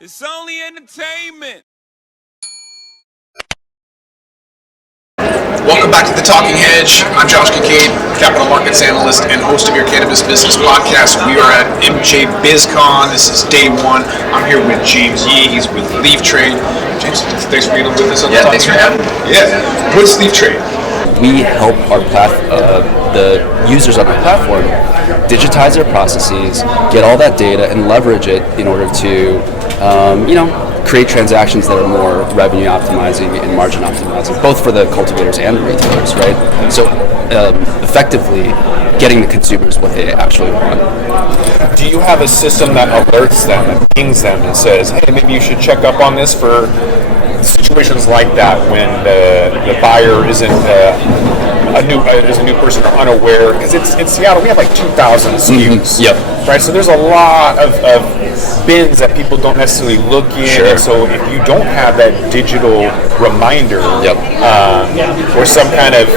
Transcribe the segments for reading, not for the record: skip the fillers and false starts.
It's only entertainment. Welcome back to the Talking Hedge. I'm Josh Kincaid, Capital Markets Analyst and host of your Cannabis Business Podcast. We are at MJ BizCon. This is day one. I'm here with James Yee. He's with Leaf Trade. James, thanks for being with us on the Talking Hedge. Thanks for having me. Yeah. What's Leaf Trade? We help the users on our platform digitize their processes, get all that data, and leverage it in order to, create transactions that are more revenue optimizing and margin optimizing, both for the cultivators and the retailers, right? So, effectively, getting the consumers what they actually want. Do you have a system that alerts them and pings them and says, hey, maybe you should check up on this for situations like that when the buyer isn't a new person or unaware? Because in Seattle we have like 2,000 SKUs. Yep. Right, so there's a lot of bins that people don't necessarily look in. Sure. And so if you don't have that digital reminder, or some kind of,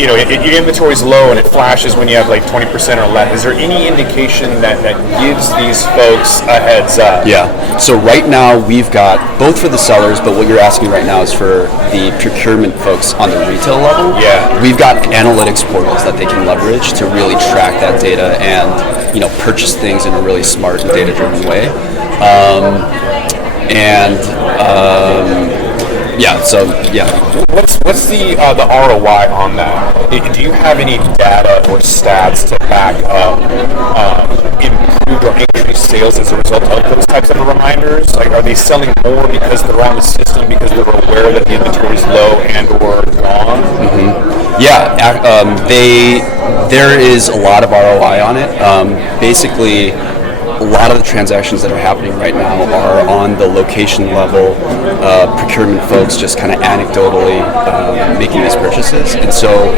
your inventory's low and it flashes when you have like 20% or less, is there any indication that gives these folks a heads up? Yeah. So right now we've got, both for the sellers, but what you're asking right now is for the procurement folks on the retail level. Yeah. We've got analytics portals that they can leverage to really track that data and, purchase things in a really smart and data-driven way. What's the ROI on that? Do you have any data or stats to back up improved or increased sales as a result of those types of reminders? Like, are they selling more because they're on the system, because they're aware that the inventory is low and or gone? There is a lot of ROI on it. Basically, a lot of the transactions that are happening right now are on the location level, procurement folks just kind of anecdotally making these purchases. And so,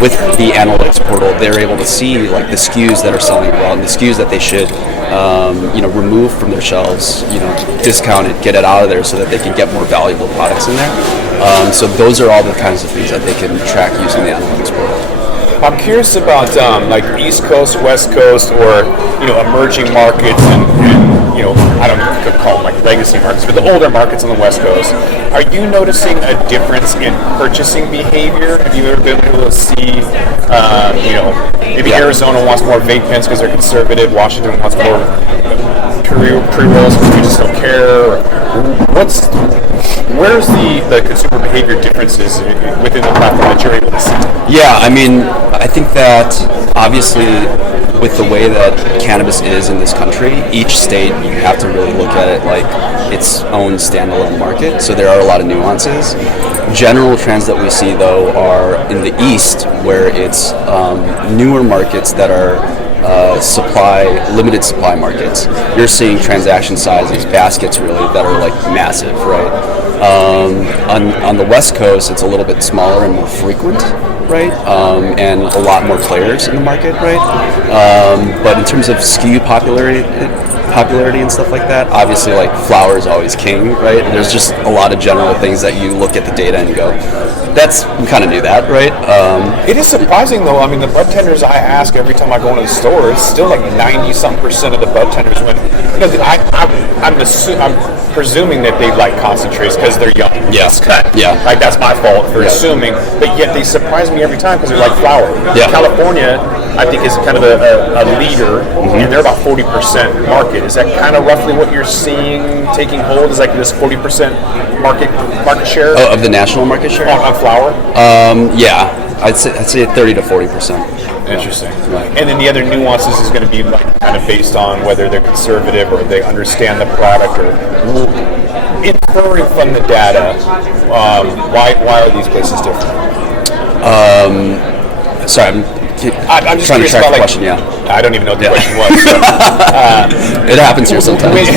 with the analytics portal, they're able to see like the SKUs that are selling well and the SKUs that they should, remove from their shelves, discount it, get it out of there so that they can get more valuable products in there. So those are all the kinds of things that they can track using the analytics portal. I'm curious about like East Coast, West Coast, or emerging markets, and I don't know if you could call them like legacy markets, but the older markets on the West Coast. Are you noticing a difference in purchasing behavior? Have you ever been able to see, maybe Arizona wants more vape pens because they're conservative, Washington wants more pre-rolls because we just don't care? Where's the consumer behavior differences within the platform that you're able to see? Yeah, I think that obviously with the way that cannabis is in this country, each state you have to really look at it like its own standalone market. So there are a lot of nuances. General trends that we see though are in the East, where it's newer markets that are limited supply markets. You're seeing transaction sizes, baskets really, that are like massive, right? On the West Coast, it's a little bit smaller and more frequent, right? And a lot more players in the market, right? But in terms of SKU popularity and stuff like that, obviously like flower is always king, right? There's just a lot of general things that you look at the data and go, we kind of knew that, right? It is surprising though. The bud tenders I ask every time I go into the store, it's still like 90-some% of the bud tenders I'm presuming that they like concentrates because they're young. Yes. Like that's my fault for assuming, but yet they surprise me every time because they're like flower. Yeah. California, I think, is kind of a leader, and they're about 40% market. Is that kind of roughly what you're seeing taking hold? Is like this 40% market share? Oh, of the national market share? On flower? I'd say 30 to 40%. Interesting. Right. And then the other nuances is going to be like kind of based on whether they're conservative or they understand the product, or inferring from the data. Why are these places different? Sorry, I'm just trying to track the question. I don't even know what the question was. So, it happens here sometimes.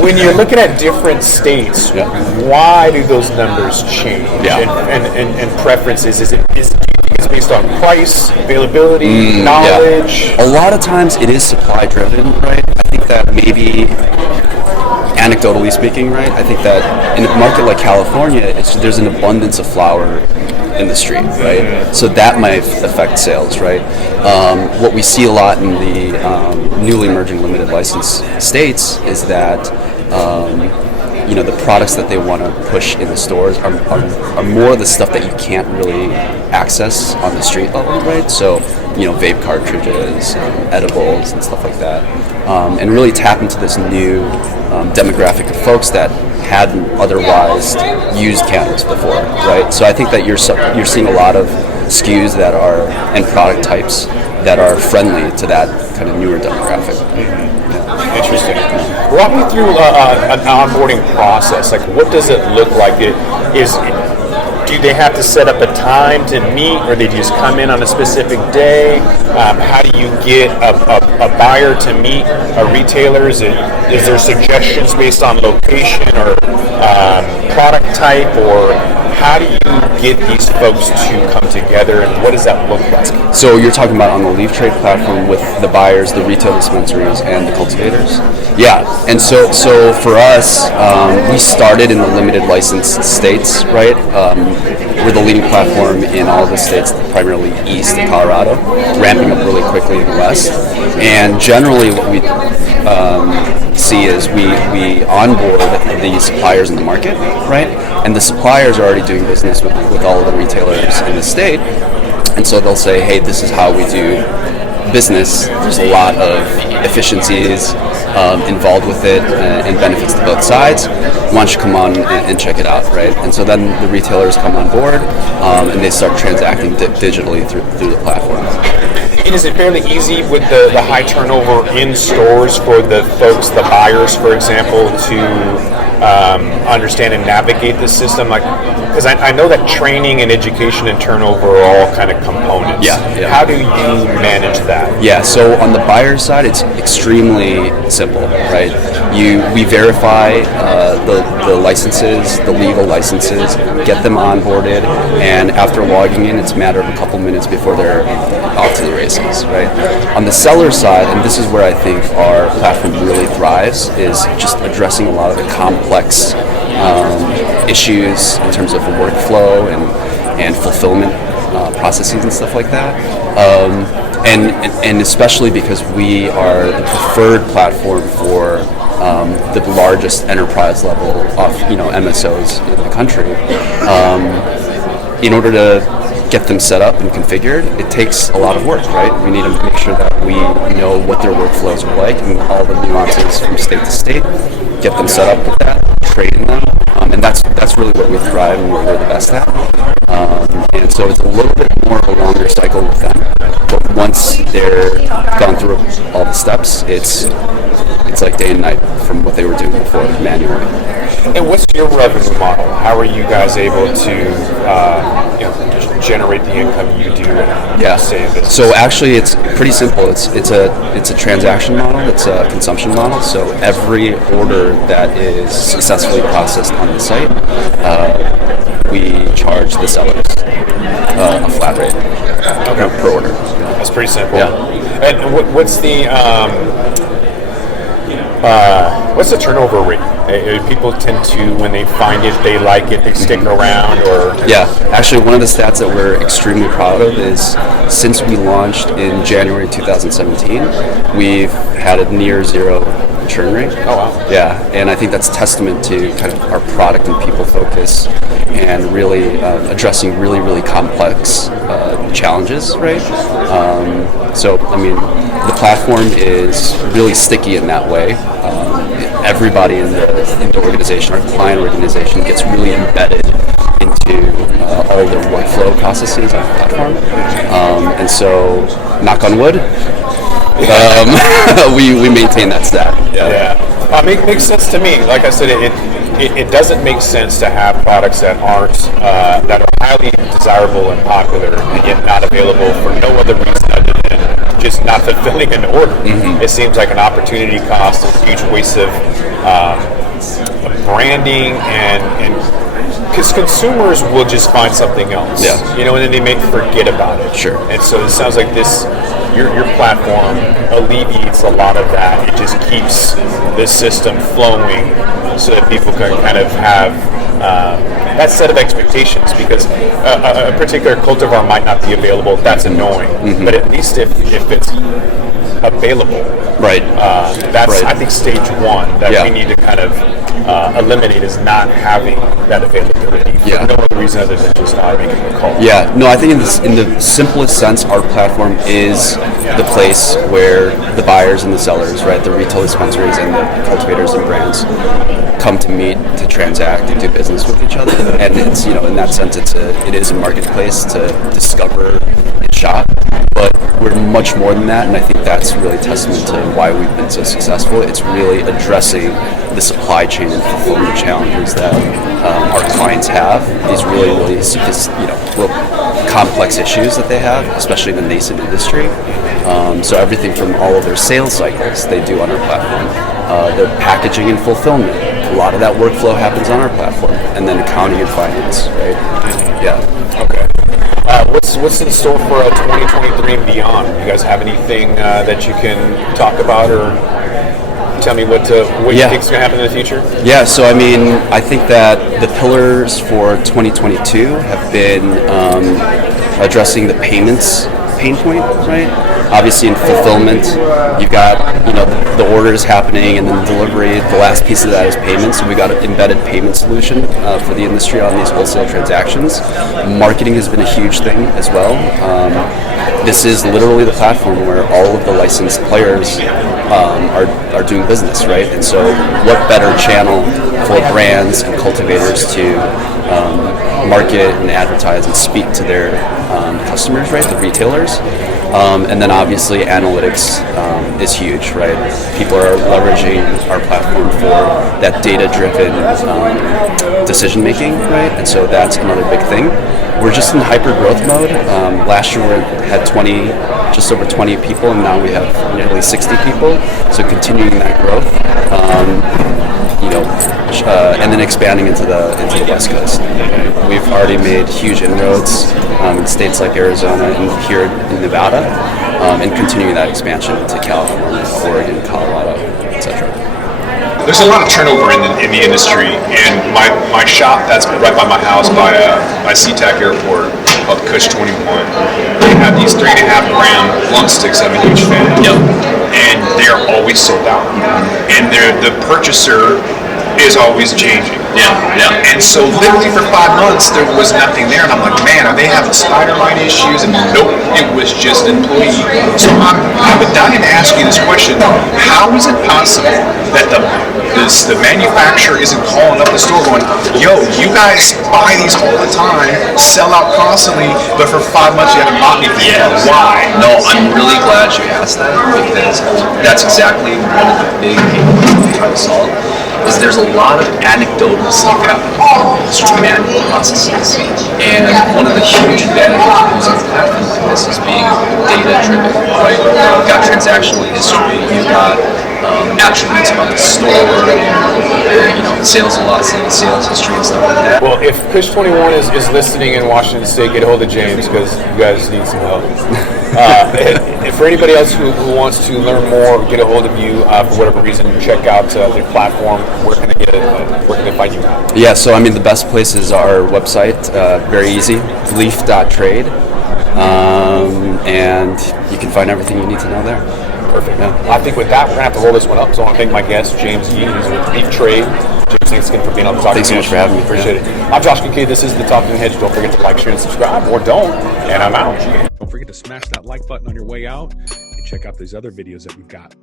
When you're looking at different states, why do those numbers change? And preferences? Is it based on price, availability, knowledge? A lot of times it is supply driven, right? I think that maybe anecdotally speaking, right? I think that in a market like California, there's an abundance of flower in the street, right? So that might affect sales, right? What we see a lot in the newly emerging limited license states is that the products that they want to push in the stores are more of the stuff that you can't really access on the street level, right? So, vape cartridges, edibles, and stuff like that, and really tap into this new demographic of folks that hadn't otherwise used cannabis before, right? So I think that you're seeing a lot of SKUs that are and product types that are friendly to that kind of newer demographic. Interesting. Walk me through an onboarding process. Like, what does it look like? Do they have to set up a time to meet, or they just come in on a specific day? How do you get a buyer to meet a retailer? Is there suggestions based on location or product type, or how do you get these folks to come together, and what does that look like? So you're talking about on the Leaf Trade platform with the buyers, the retail dispensaries, and the cultivators? Yeah, and so for us, we started in the limited licensed states, right? We're the leading platform in all the states, primarily east of Colorado, ramping up really quickly in the west. And generally what we see is we onboard the suppliers in the market, right? And the suppliers are already doing business with all of the retailers in the state. And so they'll say, hey, this is how we do business. There's a lot of efficiencies involved with it and benefits to both sides. Why don't you come on and check it out, right? And so then the retailers come on board and they start transacting digitally through the platform. And is it fairly easy with the high turnover in stores for the folks, the buyers, for example, to understand and navigate the system? Like, because I know that training and education and turnover are all kind of components. Yeah. How do you manage that? Yeah, so on the buyer side, it's extremely simple, right? We verify the licenses, the legal licenses, get them onboarded, and after logging in, it's a matter of a couple minutes before they're off to the races, right? On the seller side, and this is where I think our platform really thrives, is just addressing a lot of the complex issues in terms of the workflow and fulfillment processes and stuff like that. And especially because we are the preferred platform for the largest enterprise level of MSOs in the country. In order to get them set up and configured, it takes a lot of work, right? We need to make sure that we know what their workflows are like and all the nuances from state to state, get them set up with that, train them, and that's really what we thrive and what we're the best at. And so it's a little bit more of a longer cycle with them, but once they're gone through all the steps, it's like day and night from what they were doing before manually. And what's your revenue model? How are you guys able to generate the income you do and stay in business? So actually, it's pretty simple. It's a transaction model. It's a consumption model. So every order that is successfully processed on the site, we charge the sellers a flat rate per order. That's pretty simple. Yeah. And what's the turnover rate? People tend to, when they find it, they like it, they stick around, or? Yeah, actually one of the stats that we're extremely proud of is since we launched in January 2017, we've had a near zero churn rate. Oh, wow. Yeah, and I think that's testament to kind of our product and people focus and really addressing really, really complex challenges, right? So, I mean, the platform is really sticky in that way. Everybody in the organization, our client organization, gets really embedded into all of their workflow processes on the platform. And so, knock on wood, we maintain that stat. Yeah. Makes sense to me. Like I said, it doesn't make sense to have products that aren't that are highly desirable and popular and yet not available for no other reason other than just not fulfilling an order. Mm-hmm. It seems like an opportunity cost, a huge waste of branding and because consumers will just find something else, and then they may forget about it. Sure. And so it sounds like your platform alleviates a lot of that. It just keeps the system flowing so that people can kind of have that set of expectations, because a particular cultivar might not be available. That's annoying. Mm-hmm. But at least if it's available. Right. That's Right. I think stage one that we need to kind of eliminate is not having that availability for no other reason other than just not making a call. Yeah, no, I think in the simplest sense, our platform is the place where the buyers and the sellers, right, the retail dispensaries and the cultivators and brands come to meet, to transact, and do business with each other. And it's, in that sense, it is a marketplace to discover and shop. But we're much more than that, and I think that's really testament to why we've been so successful. It's really addressing the supply chain and fulfillment challenges that our clients have. These really, real complex issues that they have, especially in the nascent industry. So everything from all of their sales cycles they do on our platform, their packaging and fulfillment. A lot of that workflow happens on our platform, and then accounting and finance, right? Yeah. Okay. What's in store for 2023 and beyond? You guys have anything that you can talk about or tell me what you think is going to happen in the future? Yeah, so I think that the pillars for 2022 have been addressing the payments pain point, right? Obviously in fulfillment, you've got, the orders happening and then delivery. The last piece of that is payments. So we got an embedded payment solution for the industry on these wholesale transactions. Marketing has been a huge thing as well. This is literally the platform where all of the licensed players are doing business, right? And so what better channel for brands and cultivators to market and advertise and speak to their customers, right? The retailers. And then obviously analytics is huge, right? People are leveraging our platform for that data-driven decision making, right? And so that's another big thing. We're just in hyper growth mode. Last year we had just over 20 people, and now we have nearly 60 people. So continuing that growth, and then expanding into the West Coast. We've already made huge inroads in states like Arizona and here in Nevada, and continuing that expansion into California, Oregon, Colorado, etc. There's a lot of turnover in the industry, and my shop that's right by my house by SeaTac Airport called Kush 21. They have these 3.5-gram blunt sticks. I'm a huge fan. Yep. And they are always sold out. And the purchaser is always changing. Yeah. And so literally for 5 months there was nothing there, and I'm like, man, are they having spider line issues? And nope, it was just employee. So I've been dying to ask you this question: how is it possible that the manufacturer isn't calling up the store going, yo, you guys buy these all the time, sell out constantly, but for 5 months you haven't bought anything? Yeah. Why? No, I'm really glad you asked that, because that's exactly one of the big problems we're trying to solve. Is there's a lot of anecdotal stuff happening through manual processes, and one of the huge advantages of using a platform like this is being data-driven, right? You've got transactional history, you've got attributes about the store, sales velocity, sales history, and stuff like that. Well, if Kush 21 is listening in Washington State, get a hold of James, because you guys need some help. For anybody else who wants to learn more, get a hold of you for whatever reason, check out the platform. Where can they find you? Yeah, so the best place is our website, very easy, leaf.trade, and you can find everything you need to know there. Perfect. Yeah. I think with that, we're going to have to roll this one up. So I want to thank my guest, James Yee. He's with Leaf Trade. James, thanks again for being on the Talking Hedge. Thanks so much for having me. Appreciate it. I'm Josh Kincaid. This is the Talking Hedge. Don't forget to like, share, and subscribe, or don't. And I'm out. Don't forget to smash that like button on your way out and check out these other videos that we've got.